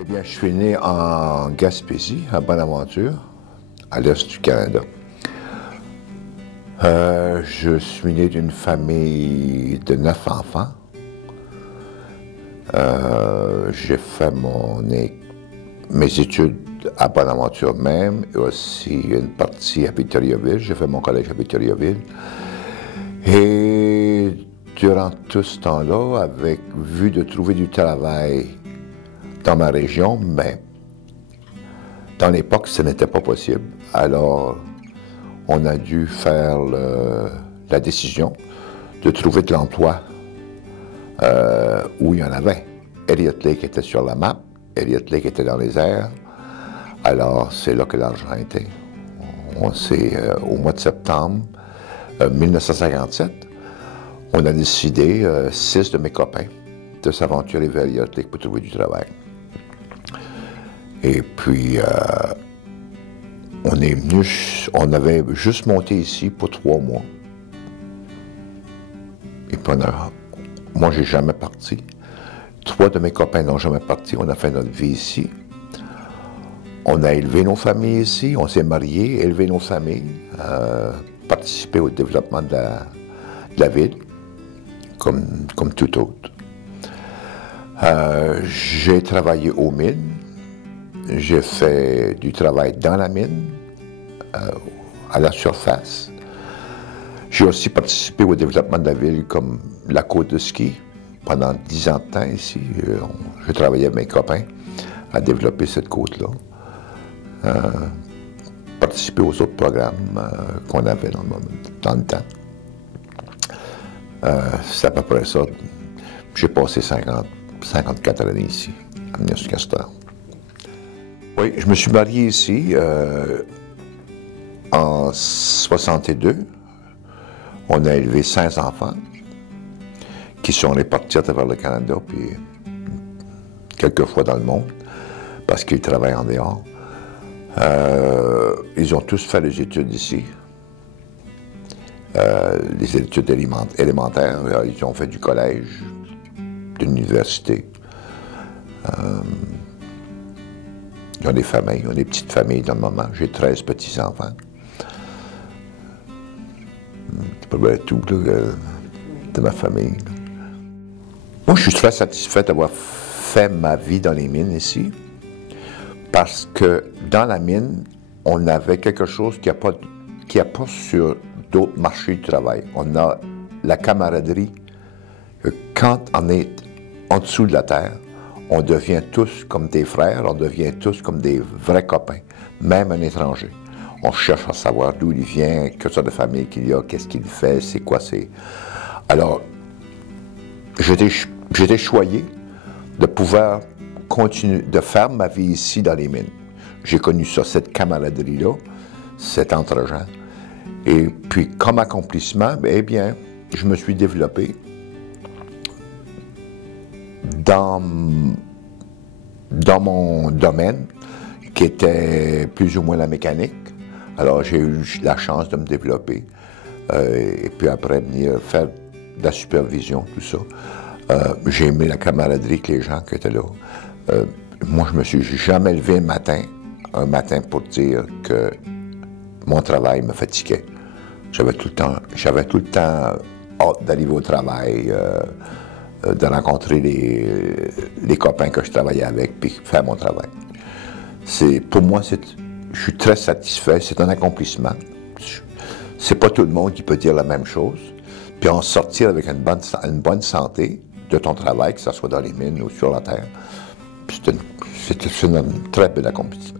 Eh bien, je suis né en Gaspésie, à Bonaventure, à l'est du Canada. Je suis né d'une famille de 9 enfants. J'ai fait mes études à Bonaventure même, et aussi une partie à Victoriaville. J'ai fait mon collège à Victoriaville. Et durant tout ce temps-là, avec vue de trouver du travail dans ma région, mais dans l'époque, ce n'était pas possible. Alors, on a dû faire la décision de trouver de l'emploi où il y en avait. Elliott Lake était sur la map, Elliott Lake était dans les airs. Alors, c'est là que l'argent était. Au mois de septembre 1957, on a décidé, 6 de mes copains, de s'aventurer vers Elliott Lake pour trouver du travail. Et puis, on avait juste monté ici pour 3 mois. Et puis, moi, j'ai jamais parti. 3 de mes copains n'ont jamais parti. On a fait notre vie ici. On a élevé nos familles ici. On s'est mariés, élevé nos familles, participé au développement de la ville, comme tout autre. J'ai travaillé aux mines. J'ai fait du travail dans la mine, à la surface. J'ai aussi participé au développement de la ville comme la côte de ski pendant 10 ans de temps ici. J'ai travaillé avec mes copains à développer cette côte-là. Participé aux autres programmes qu'on avait dans le temps. C'est à peu près ça. J'ai passé 54 années ici, à Newcastle. Oui, je me suis marié ici en 62. On a élevé 5 enfants qui sont répartis à travers le Canada, puis quelques fois dans le monde, parce qu'ils travaillent en dehors. Ils ont tous fait les études ici, les études élémentaires. Ils ont fait du collège, de l'université. Ils ont des familles, ils ont des petites familles dans le moment. J'ai 13 petits-enfants. C'est pas mal tout de ma famille. Moi, je suis très satisfait d'avoir fait ma vie dans les mines ici, parce que dans la mine, on avait quelque chose qu'il n'y a pas sur d'autres marchés du travail. On a la camaraderie. Quand on est en dessous de la terre, on devient tous comme des frères, on devient tous comme des vrais copains, même un étranger. On cherche à savoir d'où il vient, quelle sorte de famille qu'il a, qu'est-ce qu'il fait, c'est quoi c'est. Alors, j'étais choyé de pouvoir continuer, de faire ma vie ici dans les mines. J'ai connu ça, cette camaraderie-là, cet entre-gens. Et puis, comme accomplissement, eh bien, je me suis développé dans mon domaine, qui était plus ou moins la mécanique. Alors, j'ai eu la chance de me développer. Et puis après, venir faire de la supervision, tout ça. J'ai aimé la camaraderie avec les gens qui étaient là. Moi, je me suis jamais levé un matin pour dire que mon travail me fatiguait. J'avais tout le temps hâte d'arriver au travail, de rencontrer les copains que je travaillais avec, puis faire mon travail. Pour moi, je suis très satisfait, c'est un accomplissement. C'est pas tout le monde qui peut dire la même chose. Puis en sortir avec une bonne santé de ton travail, que ce soit dans les mines ou sur la terre, c'est un très bel accomplissement.